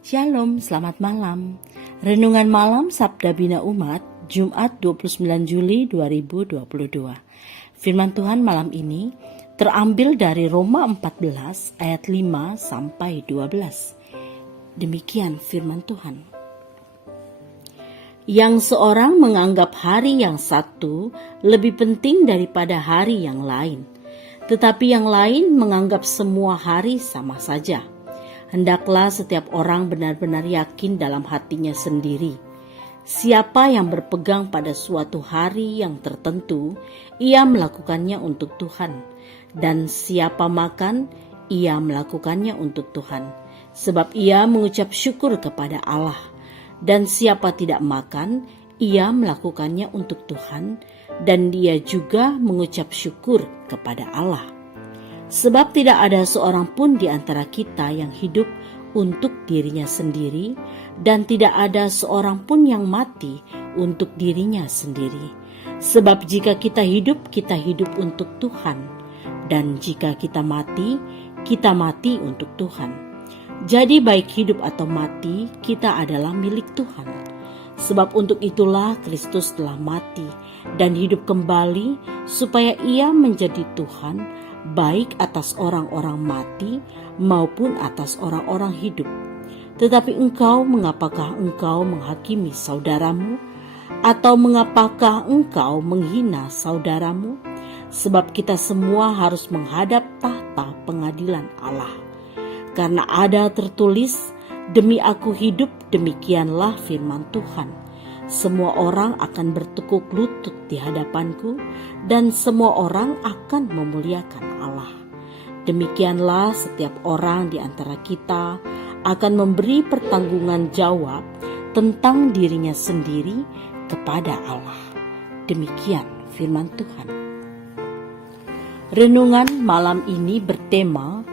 Shalom, selamat malam. Renungan malam Sabda Bina Umat, Jumat 29 Juli 2022. Firman Tuhan malam ini terambil dari Roma 14 ayat 5 sampai 12. Demikian firman Tuhan. Yang seorang menganggap hari yang satu lebih penting daripada hari yang lain, tetapi yang lain menganggap semua hari sama saja. Hendaklah setiap orang benar-benar yakin dalam hatinya sendiri. Siapa yang berpegang pada suatu hari yang tertentu, ia melakukannya untuk Tuhan. Dan siapa makan, ia melakukannya untuk Tuhan, sebab ia mengucap syukur kepada Allah. Dan siapa tidak makan, ia melakukannya untuk Tuhan, dan dia juga mengucap syukur kepada Allah. Sebab tidak ada seorang pun di antara kita yang hidup untuk dirinya sendiri, dan tidak ada seorang pun yang mati untuk dirinya sendiri. Sebab jika kita hidup untuk Tuhan, dan jika kita mati untuk Tuhan. Jadi baik hidup atau mati, kita adalah milik Tuhan. Sebab untuk itulah Kristus telah mati dan hidup kembali, supaya ia menjadi Tuhan, baik atas orang-orang mati maupun atas orang-orang hidup. Tetapi mengapakah engkau menghakimi saudaramu? Atau mengapakah engkau menghina saudaramu? Sebab kita semua harus menghadap tahta pengadilan Allah. Karena ada tertulis, demi aku hidup, demikianlah firman Tuhan. Semua orang akan bertekuk lutut di hadapanku, dan semua orang akan memuliakan Allah. Demikianlah setiap orang di antara kita akan memberi pertanggungan jawab tentang dirinya sendiri kepada Allah. Demikian firman Tuhan. Renungan malam ini bertema,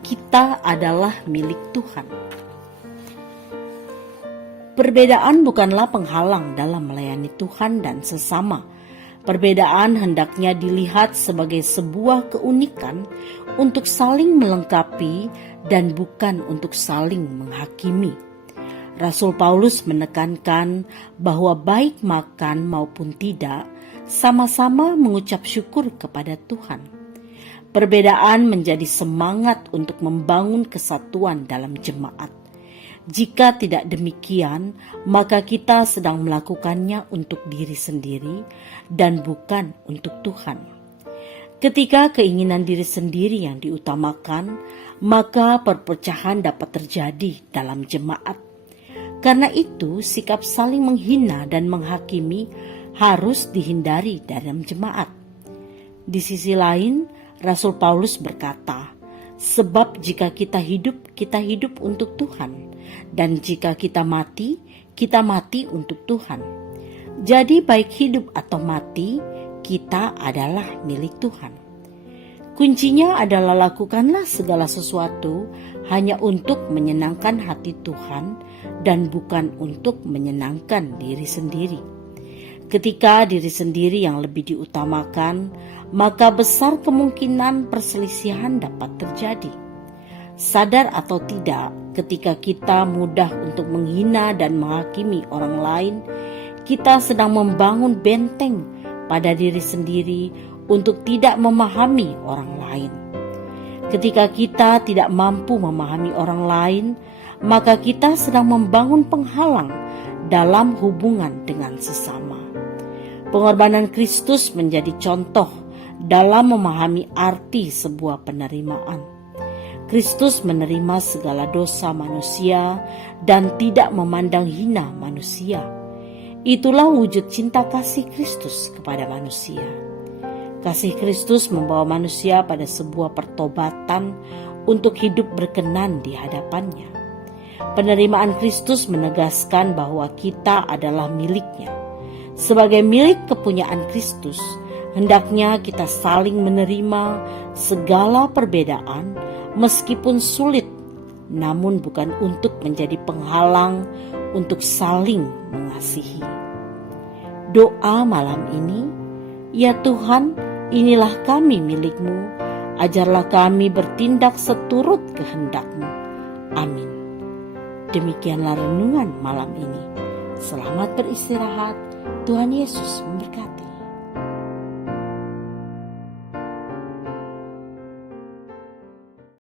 kita adalah milik Tuhan. Perbedaan bukanlah penghalang dalam melayani Tuhan dan sesama. Perbedaan hendaknya dilihat sebagai sebuah keunikan untuk saling melengkapi dan bukan untuk saling menghakimi. Rasul Paulus menekankan bahwa baik makan maupun tidak, sama-sama mengucap syukur kepada Tuhan. Perbedaan menjadi semangat untuk membangun kesatuan dalam jemaat. Jika tidak demikian, maka kita sedang melakukannya untuk diri sendiri dan bukan untuk Tuhan. Ketika keinginan diri sendiri yang diutamakan, maka perpecahan dapat terjadi dalam jemaat. Karena itu, sikap saling menghina dan menghakimi harus dihindari dalam jemaat. Di sisi lain, Rasul Paulus berkata, sebab jika kita hidup untuk Tuhan, dan jika kita mati untuk Tuhan. Jadi baik hidup atau mati, kita adalah milik Tuhan. Kuncinya adalah lakukanlah segala sesuatu hanya untuk menyenangkan hati Tuhan dan bukan untuk menyenangkan diri sendiri. Ketika diri sendiri yang lebih diutamakan, maka besar kemungkinan perselisihan dapat terjadi. Sadar atau tidak, ketika kita mudah untuk menghina dan menghakimi orang lain, kita sedang membangun benteng pada diri sendiri untuk tidak memahami orang lain. Ketika kita tidak mampu memahami orang lain, maka kita sedang membangun penghalang dalam hubungan dengan sesama. Pengorbanan Kristus menjadi contoh dalam memahami arti sebuah penerimaan. Kristus menerima segala dosa manusia dan tidak memandang hina manusia. Itulah wujud cinta kasih Kristus kepada manusia. Kasih Kristus membawa manusia pada sebuah pertobatan untuk hidup berkenan di hadapannya. Penerimaan Kristus menegaskan bahwa kita adalah miliknya. Sebagai milik kepunyaan Kristus, hendaknya kita saling menerima segala perbedaan meskipun sulit, namun bukan untuk menjadi penghalang untuk saling mengasihi. Doa malam ini, ya Tuhan, inilah kami milik-Mu, Ajarlah kami bertindak seturut kehendak-Mu. Amin. Demikianlah renungan malam ini. Selamat beristirahat. Tuhan Yesus memberkati.